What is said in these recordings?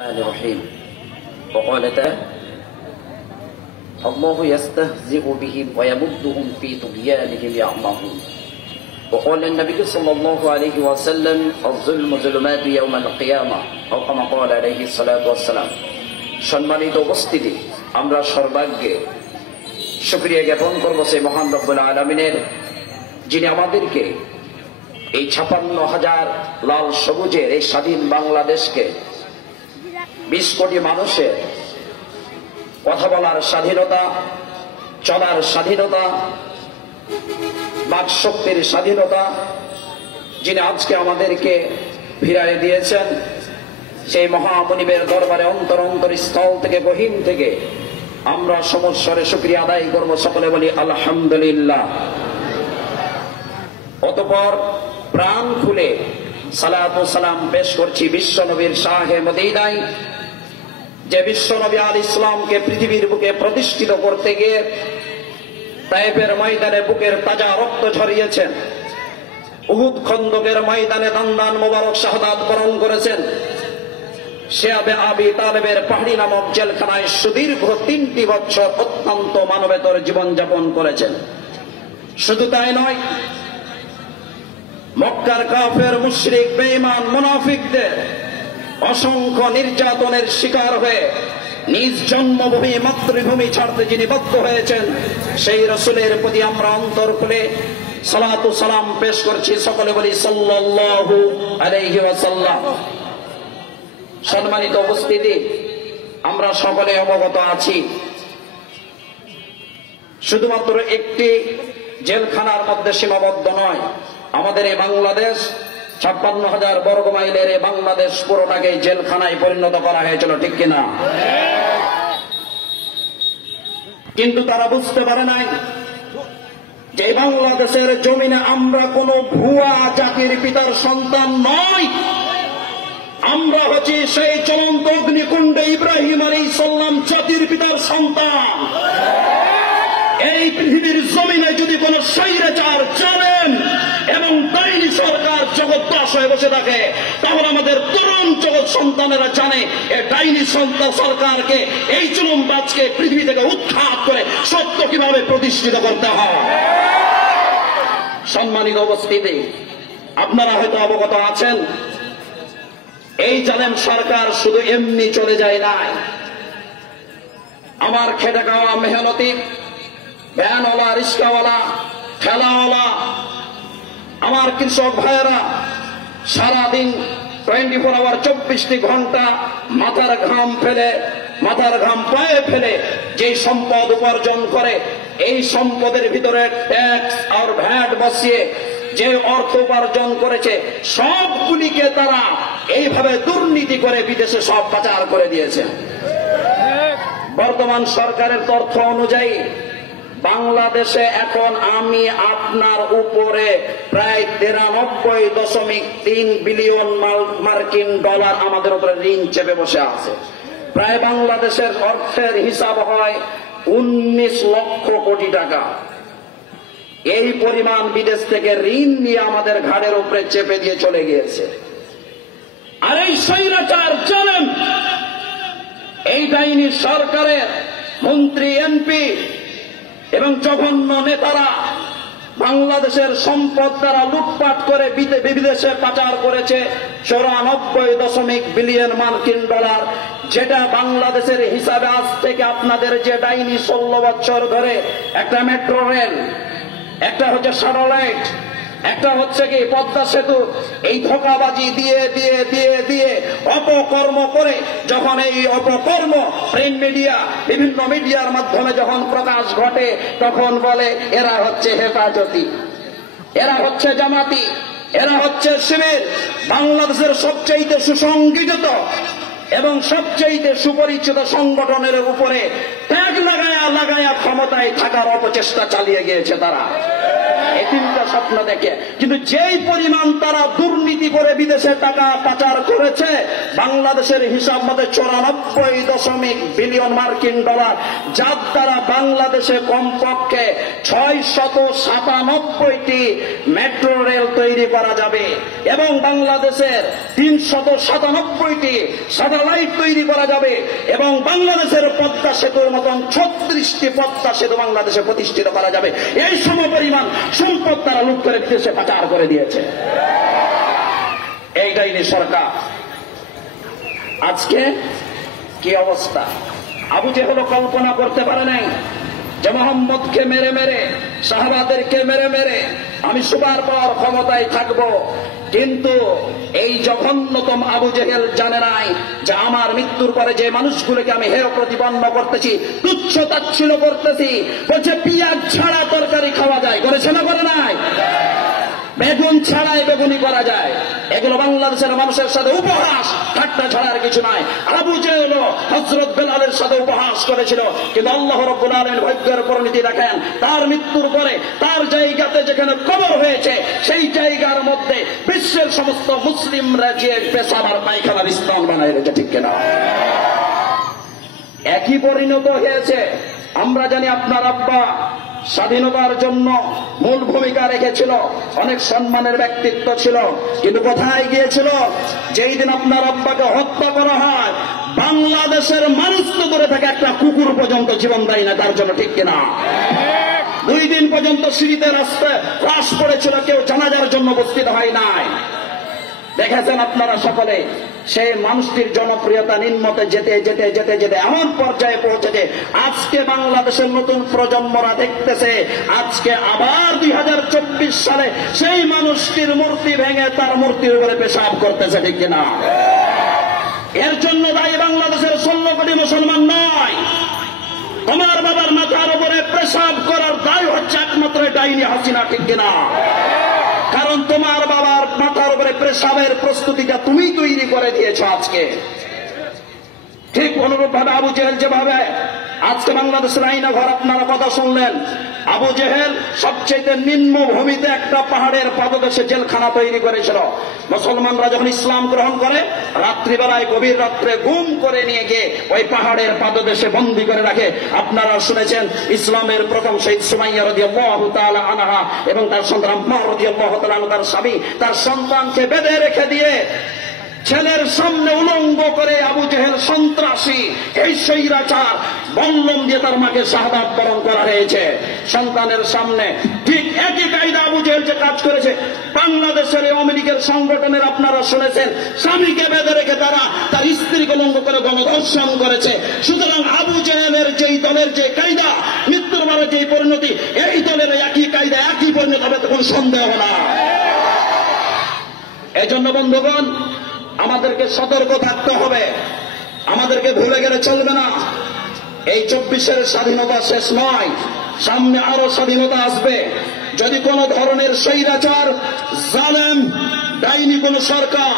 الرحمن الرحيم وقال تعالى الله يستهزئ بهم ويمدهم في طغيانهم يعمهون وقال النبي صلى الله عليه وسلم الظلم ظلمات يوم القيامة أو كما قال عليه الصلاة والسلام। সম্মানিত উপস্থিতি, আমরা সর্বাগ্যে শুকরিয়া জ্ঞাপন করব সেই মহান রব্বুল আলামিনের, যিনি আমাদেরকে এই ৫৬,০০০ লাল সবুজের এই স্বাধীন বাংলাদেশকে ২০ কোটি মানুষের কথা বলার স্বাধীনতা, চলার স্বাধীনতা, বাকশক্তির স্বাধীনতা যিনি আজকে আমাদেরকে ফিরিয়ে দিয়েছেন, সেই মহামনিবের দরবারে অন্তর স্থল থেকে গহীন থেকে আমরা সমস্বরে শুকরিয়া আদায় করব। সকলে বলি আলহামদুলিল্লাহ। অতঃপর প্রাণ খুলে সালাত ও সালাম পেশ করছি বিশ্ব নবীর শাহে মদিনায়, যে বিশ্ব নবী আল ইসলামকে পৃথিবীর বুকে প্রতিষ্ঠিত করতে গিয়ে তায়েফের ময়দানে বুকের তাজা রক্ত ঝরিয়েছেন, উহুদ খন্দকের ময়দানে দান মোবারক শাহাদাত বরণ করেছেন, শিয়াবে আবি তালেবের পাহাড়ি নামক জেলখানায় সুদীর্ঘ ৩টি বছর অত্যন্ত মানবেতর জীবনযাপন করেছেন। শুধু তাই নয়, মক্কার কাফের মুশরিক বেঈমান মুনাফিকদের অসংখ্য নির্যাতনের শিকার হয়ে নিজ জন্মভূমি মাতৃভূমি ছাড়তে যিনি বাধ্য হয়েছেন, সেই রাসূলের প্রতি আমরা অন্তর খুলে সালাত ও সালাম পেশ করছি। সকলে বলি সাল্লাল্লাহু আলাইহি ওয়াসাল্লাম। সম্মানিত উপস্থিতি, আমরা সকলে অবগত আছি, শুধুমাত্র একটি জেলখানার মধ্যে সীমাবদ্ধ নয়। আমাদের এই বাংলাদেশ ৫৬,০০০ বর্গ মাইলের এই বাংলাদেশ পুরোটাকে জেলখানায় পরিণত করা হয়েছিল, ঠিক কিনা? কিন্তু তারা বুঝতে পারে নাই যে বাংলাদেশের জমিনে আমরা কোনো ভুয়া জাতির পিতার সন্তান নয়, আমরা হচ্ছি সেই চলন্ত অগ্নিকুণ্ডে ইব্রাহিম আলাইহিস সালাম জাতির পিতার সন্তান। এই পৃথিবীর জমিনে যদি কোন স্বৈরাচার জানেন এবং ডাইনি সরকার জগৎ দাস হয়ে বসে থাকে, তাহলে আমাদের তরুণ জগৎ সন্তানেরা জানে এই ডাইনি সরকারকে, এই জুলুমবাজকে পৃথিবী থেকে উৎখাত করে সত্য কিভাবে প্রতিষ্ঠিত করতে হয়। সম্মানিত উপস্থিতি, আপনারা হয়তো অবগত আছেন, এই জালেম সরকার শুধু এমনি চলে যায় নাই। আমার খেটে খাওয়া মেহনতি ভ্যানওয়ালা, রিক্সাওয়ালা, ঠেলাওয়ালা, আমার কৃষক ভাইয়েরা সারাদিন 24 আওয়ার 24টি ঘন্টা মাথার ঘাম পায়ে ফেলে যে সম্পদ উপার্জন করে, এই সম্পদের ভিতরে ট্যাক্স আর ভ্যাট বসিয়ে যে অর্থ উপার্জন করেছে, সবগুলিকে তারা এইভাবে দুর্নীতি করে বিদেশে সব পাচার করে দিয়েছে। বর্তমান সরকারের তথ্য অনুযায়ী বাংলাদেশে এখন আমি আপনার উপরে প্রায় 93.3 বিলিয়ন মার্কিন ডলার আমাদের উপরে ঋণ চেপে বসে আছে। প্রায় বাংলাদেশের অর্থের হিসাব হয় 19 লক্ষ কোটি টাকা। এই পরিমাণ বিদেশ থেকে ঋণ নিয়ে আমাদের ঘাড়ের উপরে চেপে দিয়ে চলে গিয়েছে। আর এই স্বৈরাচার জানেন, এই ডাইনি সরকারের মন্ত্রী, এমপি এবং জঘন্য নেতারা বাংলাদেশের সম্পদ দ্বারা লুটপাট করে বিদেশে পাচার করেছে 94.0 বিলিয়ন মার্কিন ডলার, যেটা বাংলাদেশের হিসাবে আজ থেকে আপনাদের যে ডাইনি 16 বছর ধরে একটা মেট্রো রেল, একটা হচ্ছে স্যাটেলাইট, একটা হচ্ছে কি পদ্মা সেতু, এই ধোঁকাবাজি দিয়ে দিয়ে দিয়ে দিয়ে অপকর্ম করে, যখন এই অপকর্ম প্রিন্ট মিডিয়া, বিভিন্ন মিডিয়ার মাধ্যমে যখন প্রকাশ ঘটে, তখন বলে এরা হচ্ছে হেফাজতি, এরা হচ্ছে জামাতি, এরা হচ্ছে শিবির। বাংলাদেশের সবচেয়ে সুসংগঠিত এবং সবচেয়ে সুপরিচিত সংগঠনের উপরে ট্যাগ লাগায়া ক্ষমতায় থাকার অপচেষ্টা চালিয়ে গিয়েছে তারা। এই তিনটা স্বপ্ন দেখে। কিন্তু যেই পরিমাণ তারা দুর্নীতি করে বিদেশে টাকা পাচার করেছে, বাংলাদেশের হিসাব মতে 94.0 বিলিয়ন মার্কিন ডলার, যার দ্বারা বাংলাদেশে কমপক্ষে 697টি মেট্রো রেল তৈরি করা যাবে এবং বাংলাদেশের 397টি স্যাটেলাইট তৈরি করা যাবে এবং বাংলাদেশের পদ্মা সেতুর মতন 36টি পদ্মা সেতু বাংলাদেশে প্রতিষ্ঠিত করা যাবে। এই সমপরিমাণ সম্পদ তারা লুট করে বিদেশে পাচার করে দিয়েছে এই ডাইনি সরকার। আজকে কি অবস্থা? আবু জেহেল কল্পনা করতে পারে নাই যে মোহাম্মদকে মেরে মেরে, সাহাবাদেরকে মেরে মেরে আমি সবার পর ক্ষমতায় থাকব। কিন্তু এই জঘন্যতম আবু জেহেল জানে নাই যে আমার মৃত্যুর পরে যে মানুষগুলোকে আমি হেয় প্রতিপন্ন করতেছি, তুচ্ছ তাচ্ছিল্য করতেছি, বলছে পিঁয়াজ ছাড়া তরকারি খাওয়া যায়, করেছে না করে নাই? বেগুন ছাড়াই বেগুনি করা যায়, এগুলো বাংলাদেশের মানুষের সাথে উপহাস, ঠাট্টা ছাড়ার কিছু নাই। আবু জেহেল হযরত বেলালের সাথে উপহাস করেছিল, কিন্তু আল্লাহ রাব্বুল আলামিন ভাগ্যের পরিণতি দেখেন, তার মৃত্যুর পরে তার জায়গাতে যেখানে কবর হয়েছে সেই জায়গার মধ্যে বিশ্বের সমস্ত মুসলিমরা যে পেশাব আর পায়খানার স্থান বানায় রেখেছে, ঠিক কিনা? একই পরিণত হয়েছে। আমরা জানি আপনার আব্বা স্বাধীনতার জন্য মূল ভূমিকা রেখেছিল, অনেক সম্মানের ব্যক্তিত্ব ছিল, কিন্তু কোথায় গিয়েছিল? যেই দিন আপনার আব্বাকে হত্যা করা হয়, বাংলাদেশের মানুষ তো দূরে থাকে, একটা কুকুর পর্যন্ত জীবন দেয় না তার জন্য, ঠিক কিনা? 2 দিন পর্যন্ত সিঁড়িতে রাস্তায় লাশ পড়েছিল, কেউ জানাজার জন্য উপস্থিত হয় নাই। দেখেছেন আপনারা সকলে, সেই মানুষটির জনপ্রিয়তা নিম্নতে যেতে যেতে যেতে যেতে এমন পর্যায়ে পৌঁছেছে, আজকে বাংলাদেশের নতুন প্রজন্মরা দেখতেছে, আজকে আবার 2024 সালে সেই মানুষটির মূর্তি ভেঙে তার মূর্তির উপরে পেশাব করতেছে, ঠিক কিনা? এর জন্য দায়ী বাংলাদেশের 16 কোটি মুসলমান নয়। তোমার বাবার মাথার উপরে পেশাব করার দায় হচ্ছে একমাত্র ডাইনি হাসিনা, ঠিক কিনা? কারণ তোমার বাবার মাথার উপরে পেশাবের প্রস্তুতিটা তুমি তৈরি করে দিয়েছ আজকে। ঠিক অনুরূপ ভাবে আবু জেহেল যেভাবে আজকে বাংলাদেশের আইনা ঘর আপনারা কথা শুনলেন, আবু জেহেল সবচেয়ে নিম্ন ভূমিতে একটা পাহাড়ের পাদদেশে জেলখানা তৈরি করেছিল। মুসলমানরা যখন ইসলাম গ্রহণ করে, রাত্রিবেলায় গভীর রাত্রে গুম করে নিয়ে গিয়ে ওই পাহাড়ের পাদদেশে বন্দী করে রাখে। আপনারা শুনেছেন ইসলামের প্রথম শহীদ সুমাইয়া রাদিয়াল্লাহু তাআলা আনহা এবং তার সন্তান আম্মা রাদিয়াল্লাহু তাআলা আনহা, তার স্বামী তার সন্তানকে বেঁধে রেখে দিয়ে ছেলের সামনে উলঙ্গ করে আবু জেহেল সন্ত্রাসী, এই স্বৈরাচার বল্লম দিয়ে তার মাকে শাহাদাত বরণ করা হয়েছে সন্তানের সামনে। ঠিক একই কায়দা আবু জেহেল যে কাজ করেছে বাংলাদেশের আওয়ামী লীগের সংগঠনের, আপনারা শুনেছেন, স্বামীকে বেঁধে রেখে তারা তার স্ত্রীকে উলঙ্গ করে গণধর্ষণ করেছে। সুতরাং আবু জেহেলের যেই দলের যে কায়দা, মৃত্যুর পরে যেই পরিণতি, এই দলের একই কায়দা একই পরিণতি হবে, তখন সন্দেহ না। এজন্য বন্ধুগণ, আমাদেরকে সতর্ক থাকতে হবে, আমাদেরকে ভুলে গেলে চলবে না। এই 24-এর স্বাধীনতা শেষ নয়, সামনে আরো স্বাধীনতা আসবে। যদি কোন ধরনের স্বৈরাচার, জালেম, ডাইনি কোন সরকার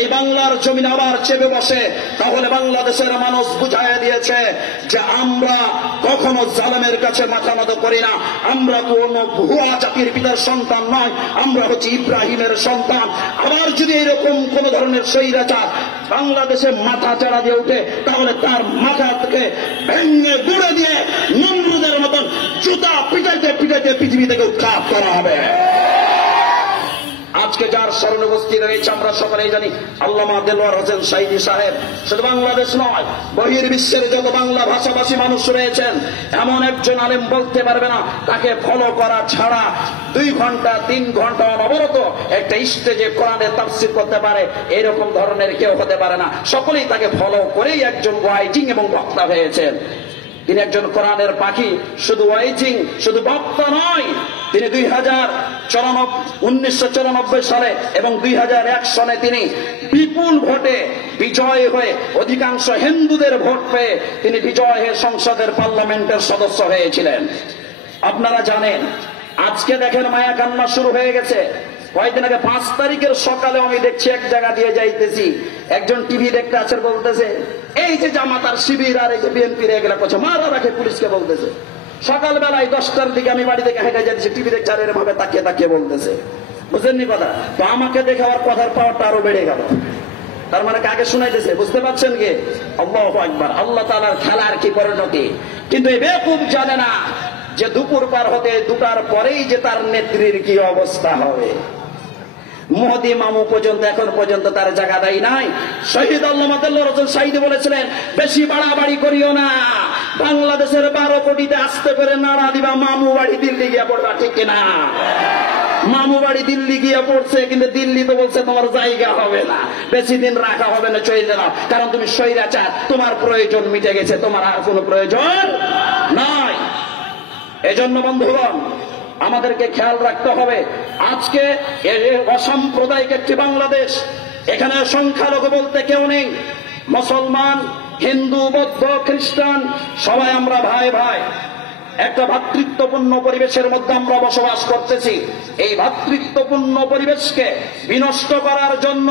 এই বাংলার জমিন আবার চেপে বসে, তাহলে বাংলাদেশের মানুষ বুঝাইয়া দিয়েছে যে আমরা কখনো জালেমের কাছে মাথা নত করি না। আমরা কোন ভুয়া জাতির পিতার সন্তান নয়, আমরা হচ্ছে ইব্রাহিমের সন্তান। আবার যদি এরকম কোন ধরনের স্বৈরাচার বাংলাদেশে মাথা চাড়া দিয়ে উঠে, তাহলে তার মাথা থেকে ভেঙে গুঁড়ে দিয়ে নমরুদের মতন জুতা পিটাইতে পিটাইতে পৃথিবী থেকে উৎখাত করা হবে। আজকে যার স্মরণে উপস্থিত রয়েছে আমরা সকলেই জানি, আল্লামা দেলোয়ার হোসেন সাইদি সাহেব। শুধু বাংলাদেশ নয়, বহির্বিশ্বের যত বাংলা ভাষাভাষী মানুষ রয়েছেন, এমন একজন আলেম বলতে পারবে না তাকে ফলো করা ছাড়া 2 ঘন্টা 3 ঘন্টা অনবরত একটা স্টেজে কোরআনের তাফসীর করতে পারে, এরকম ধরনের কেউ হতে পারে না। সকলেই তাকে ফলো করেই একজন ওয়াইজিং এবং বক্তা হয়েছেন। তিনি একজন কোরআনের পাখি, শুধু ওয়াইজিং, শুধু বক্তা নয়। তিনি 1994 সালে এবং 2001 সনে তিনি বিপুল ভোটে বিজয় হয়ে, অধিকাংশ হিন্দুদের ভোট পেয়ে তিনি বিজয় হয়ে সংসদের পার্লামেন্টের সদস্য হয়েছিলেন। আপনারা জানেন, আজকে দেখেন মায়া কান্না শুরু হয়ে গেছে। কয়েকদিন আগে 5 তারিখের সকালে আমি দেখছি এক জায়গা দিয়ে যাইতেছি, একজন টিভি দেখতে আছে, বলতেছে এই যে জামাত আর শিবির আর এই যে বিএনপি এগুলা করছে, মারা রাখে পুলিশকে, বলতেছে সকালবেলায় 10টার দিকে আমি বাড়ি থেকে হেঁটে যাচ্ছি, টিভি দেখছি, আর এরকম ভাবে তাকিয়ে তাকিয়ে বলতেছে, বুঝলেননি কথা? তো আমাকে দেখে আমার কথার পাওয়ারটা আরো বেড়ে গেল। তার মানে কাকে শুনাইতেছে, বুঝতে পারছেন কি? আল্লাহু আকবার। আল্লাহ তাআলার খেলার কি পরিণতি! কিন্তু এই বেকুব জানে না যে দুপুর পার হতে 2টার পরেই যে তার নেত্রীর কি অবস্থা হবে। মুহদি মামু পর্যন্ত এখন পর্যন্ত তার জায়গা দেয় নাই। শহীদ আল্লামা দেলোয়ার হোসেন সাঈদী বলেছিলেন, বেশি বাড়াবাড়ি করিও না, বাংলাদেশের 12 কোটিতে আস্তে করে নাড়া দিবা, মামু বাড়ি দিল্লি গিয়া পড়বা, ঠিক কিনা? মামু বাড়ি দিল্লি গিয়া পড়ছে, কিন্তু দিল্লি তো বলছে তোমার জায়গা হবে না, বেশি দিন রাখা হবে না, চলে যাও, কারণ তুমি স্বৈরাচার, তোমার প্রয়োজন মিটে গেছে, তোমার আর কোনো প্রয়োজন নাই। এজন্য বন্ধুগণ, আমাদেরকে খেয়াল রাখতে হবে, আজকে অসাম্প্রদায়িক একটি বাংলাদেশ, এখানে সংখ্যালঘু বলতে কেউ নেই, মুসলমান, হিন্দু, বৌদ্ধ, খ্রিস্টান, সবাই আমরা ভাই ভাই। একটা ভ্রাতৃত্বপূর্ণ পরিবেশের মধ্যে আমরা বসবাস করতেছি। এই ভ্রাতৃত্বপূর্ণ পরিবেশকে বিনষ্ট করার জন্য,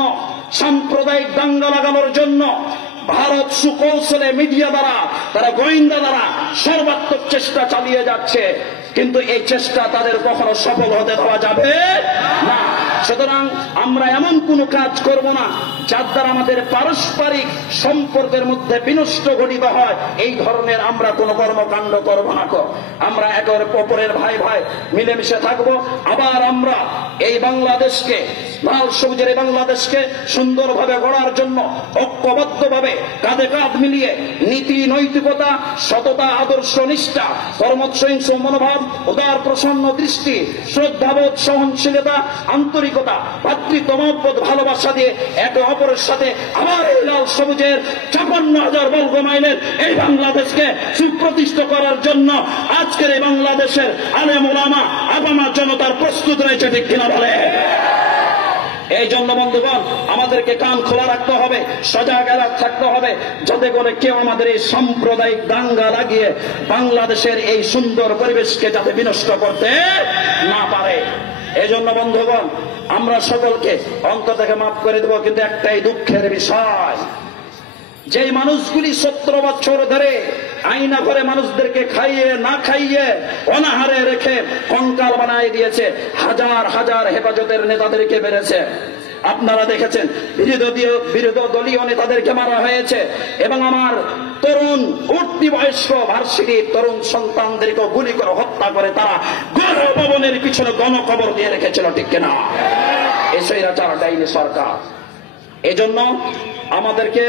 সাম্প্রদায়িক দাঙ্গা লাগানোর জন্য ভারত সুকৌশলে মিডিয়া দ্বারা, তারা গোয়েন্দা দ্বারা সর্বাত্মক চেষ্টা চালিয়ে যাচ্ছে, কিন্তু এই চেষ্টা তাদের কখনো সফল হতে দেওয়া যাবে না। সুতরাং আমরা এমন কোন কাজ করব না যার দ্বারা আমাদের পারস্পরিক সম্পর্কের মধ্যে বিনষ্ট ঘটিত হয়, এই ধরনের আমরা কোন কর্মকাণ্ড করব না। আমরা একের অপরের ভাই ভাই মিলেমিশে থাকব। আবার আমরা এই বাংলাদেশকে, লাল সবুজের এই বাংলাদেশকে সুন্দরভাবে গড়ার জন্য ঐক্যবদ্ধভাবে কাঁধে কাঁধ মিলিয়ে নীতি, নৈতিকতা, সততা, আদর্শ, নিষ্ঠা, কর্মসহিংস মনোভাব, উদার প্রসন্ন দৃষ্টি, শ্রদ্ধাবোধ, সহনশীলতা, আন্তরিকতা, ভাতৃত্ববোধ, ভালোবাসা দিয়ে একে অপরের সাথে আবার এই লাল সবুজের ৫৬,০০০ বর্গ মাইলের এই বাংলাদেশকে সুপ্রতিষ্ঠা করার জন্য আজকের এই বাংলাদেশের আলেম ওলামা, আপামর জনতার প্রস্তুত রয়েছে, ঠিক কিনা বলে? এই জন্য বন্ধুগণ, আমাদেরকে কান খোলা রাখতে হবে, সজাগ থাকতে হবে, যাতে করে কেউ আমাদের এই সাম্প্রদায়িক দাঙ্গা লাগিয়ে বাংলাদেশের এই সুন্দর পরিবেশকে যাতে বিনষ্ট করতে না পারে। এই জন্য বন্ধুগণ, আমরা সকলকে অন্তর থেকে মাফ করে দেব, কিন্তু একটাই দুঃখের বিষয়, যে মানুষগুলি 17 বছর ধরে আয়না করে মানুষদেরকে খাইয়ে না খাইয়ে অনাহারে রেখে কঙ্কাল বানায় দিয়েছে, হাজার হাজার হেফাজতের নেতাদেরকে মেরেছে। আপনারা দেখেছেন, বিরোধী দলীয় নেতাদেরকে মারা হয়েছে, এবং আমার তরুণ উঠতি বয়স্ক ভার্সিটির তরুণ সন্তানদেরকে গুলি করে হত্যা করে তারা গণভবনের পিছনে গণকবর দিয়ে রেখেছিল, ঠিক কিনা? এই স্বৈরাচার ডাইনি সরকার। এজন্য আমাদেরকে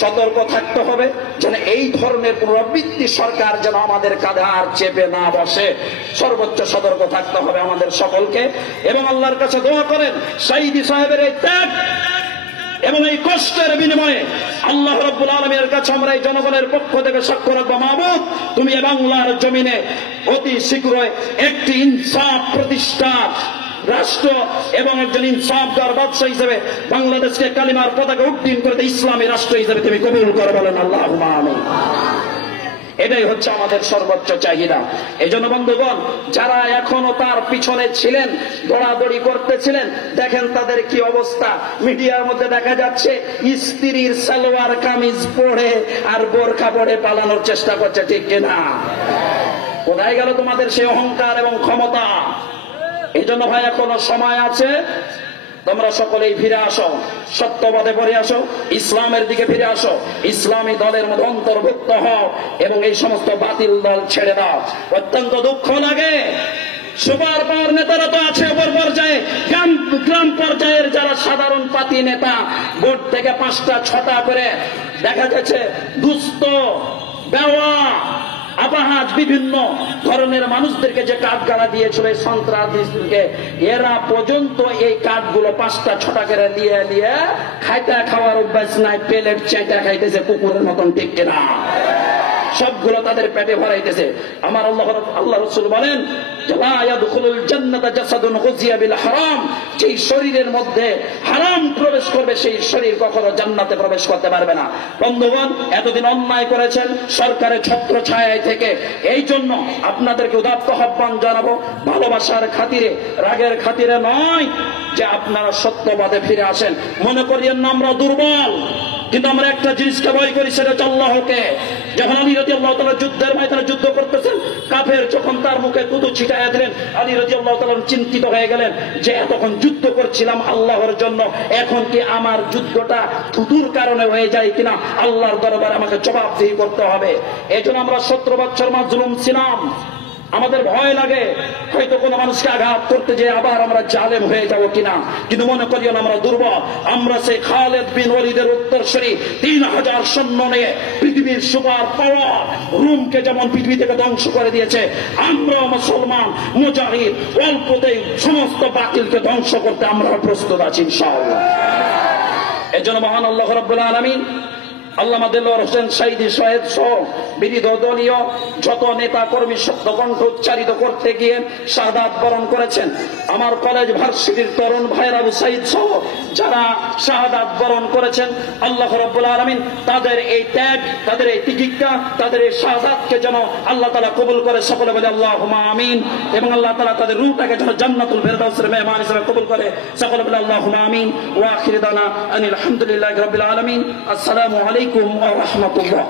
সতর্ক থাকতে হবে যেন এই ধরনের পুনরাবৃত্তি সরকার যেন আমাদের কাঁধে আর চেপে না বসে। সর্বোচ্চ সতর্ক থাকতে হবে আমাদের সকলকে, এবং আল্লাহর কাছে দোয়া করেন সাঈদী সাহেবের এই ত্যাগ এবং এই কষ্টের বিনিময়ে আল্লাহ রাব্বুল আলামিনের কাছে আমরা এই জনগণের পক্ষ থেকে সাক্ষ্য রাখবো, মাবুদ তুমি এই বাংলার জমিনে অতি শীঘ্রই একটি ইনসাফ প্রতিষ্ঠা রাষ্ট্র এবং একজন ইনসাফদার বাদশা হিসেবে বাংলাদেশকে কালিমার পতাকা উড্ডীন করে ইসলামী রাষ্ট্র হিসেবে তুমি কবুল করো, বলেন আল্লাহুম্মা আমিন। এটাই হচ্ছে আমাদের সর্বোচ্চ চাহিদা। এই জন্য বন্ধুগণ, যারা এখনো তার পিছনে ছিলেন, দৌড়াদৌড়ি করতেছিলেন, দেখেন তাদের কি অবস্থা। মিডিয়ার মধ্যে দেখা যাচ্ছে স্ত্রীর সালোয়ার কামিজ পরে আর বোরখা পরে পালানোর চেষ্টা করছে, ঠিক কিনা? কোথায় গেল তোমাদের সেই অহংকার এবং ক্ষমতা? এই জন্য ভাই, এখনো সময় আছে, তোমরা সকলেই ফিরে আসো, সত্যবাদে ফিরে আসো, ইসলামের দিকে ফিরে আসো, ইসলামী দলের মধ্যে অন্তর্ভুক্ত হও এবং এই সমস্ত বাতিল দল ছেড়ে দাও। অত্যন্ত দুঃখ লাগে, সুপার পাওয়ার নেতারা তো আছে উপর পর্যায়ে, গ্রাম পর্যায়ের যারা সাধারণ পাতি নেতা, ভোট থেকে 5টা 6টা করে দেখা যাচ্ছে দুস্থ, বেওয়া, আপাহাজ বিভিন্ন ধরনের মানুষদেরকে যে কাঠ গাড়া দিয়েছিল এই সন্ত্রাসীদেরকে, এরা পর্যন্ত এই কাঠগুলো 5টা 6টা করে দিয়ে দিয়ে খাইতে খাওয়ার অভ্যাস নাই, প্লেট চেঁচা খাইতেছে কুকুরের মতন, ঠিক কিনা? সবগুলো তাদের পেটে ভরাইতেছে। আমার আল্লাহ রাসূল বলেন, লা ইয়াদখুলুল জান্নাতা জাসাদুন গুযিয়া বিল হারাম, যেই শরীরের মধ্যে হারাম প্রবেশ করবে সেই শরীর কখনো জান্নাতে প্রবেশ করতে পারবে না। বন্ধুগণ, এতদিন অন্যায় করেছেন সরকারের ছত্র ছায়ায় থেকে, এই জন্য আপনাদেরকে উদাত্ত আহ্বান জানাবো, ভালোবাসার খাতিরে, রাগের খাতিরে নয়, যে আপনারা সত্যবাদে ফিরে আসেন। মনে করিয়েন না আমরা দুর্বল, কিন্তু আমরা একটা জিনিসকে ভয় করি, সেটা হচ্ছে আল্লাহকে। যখন আলী রাদিয়াল্লাহু তাআলা যুদ্ধের ময়দানে যুদ্ধ করতেছেন, কাফের যখন তার মুখে থুতু ছিটাইয়া দিলেন, আলী রাদিয়াল্লাহু তাআলা চিন্তিত হয়ে গেলেন যে এতক্ষণ যুদ্ধ করছিলাম আল্লাহর জন্য, এখন কি আমার যুদ্ধটা থুতুর কারণে হয়ে যায় কিনা, আল্লাহর দরবারে আমাকে জবাবদিহি করতে হবে। এই জন্য আমরা 17 বছর মাজলুম ছিলাম, আমাদের ভয় লাগে হয়তো কোনো মানুষকে আঘাত করতে যে আবার আমরা জালেম হয়ে যাব কিনা, কিন্তু মনে করিও না আমরা দুর্বল। আমরা সেই খালেদ বিন ওয়ালিদের উত্তরসূরি 3000 সৈন্য নিয়ে পৃথিবীর সুপার পাওয়ার রোমকে যেমন পৃথিবী থেকে ধ্বংস করে দিয়েছে, আমরা মুসলমান মুজাহিদ অল্পতেই সমস্ত বাতিলকে ধ্বংস করতে আমরা প্রস্তুত আছি ইনশাআল্লাহ। এই জন্য মহান আল্লাহ রাব্বুল আলামিন আল্লামা দেলোয়ার হোসেন সাইদি সাহেব সহ বিরোধী দলীয় যত নেতা কর্মী শব্দকণ্ঠ উচ্চারিত করতে গিয়ে শাহাদাত বরণ করেছেন। আমার কলেজ ভার্সিটির তরুণ ভাইয়ের আবু সাইদ সহ যারা শাহাদাত বরণ করেছেন, আল্লাহ রাব্বুল আলামিন তাদের এই ত্যাগ, তাদের এই তিতিক্ষা, তাদের এই শাহাদাতকে যেন আল্লাহ তাআলা কবুল করে, সকলে বলে আল্লাহুম্মা আমিন। এবং আল্লাহ তাআলা তাদের রূহটাকে যেন জান্নাতুল ফেরদাউসের মেহমান হিসেবে কবুল করে, সকলে বলে আল্লাহুম্মা আমিন। ওয়া আখিরু দাওয়ানা আনিল হামদুলিল্লাহি রাব্বিল আলামিন। আসসালামু আলাইকুম ওয়া রাহমাতুল্লাহ।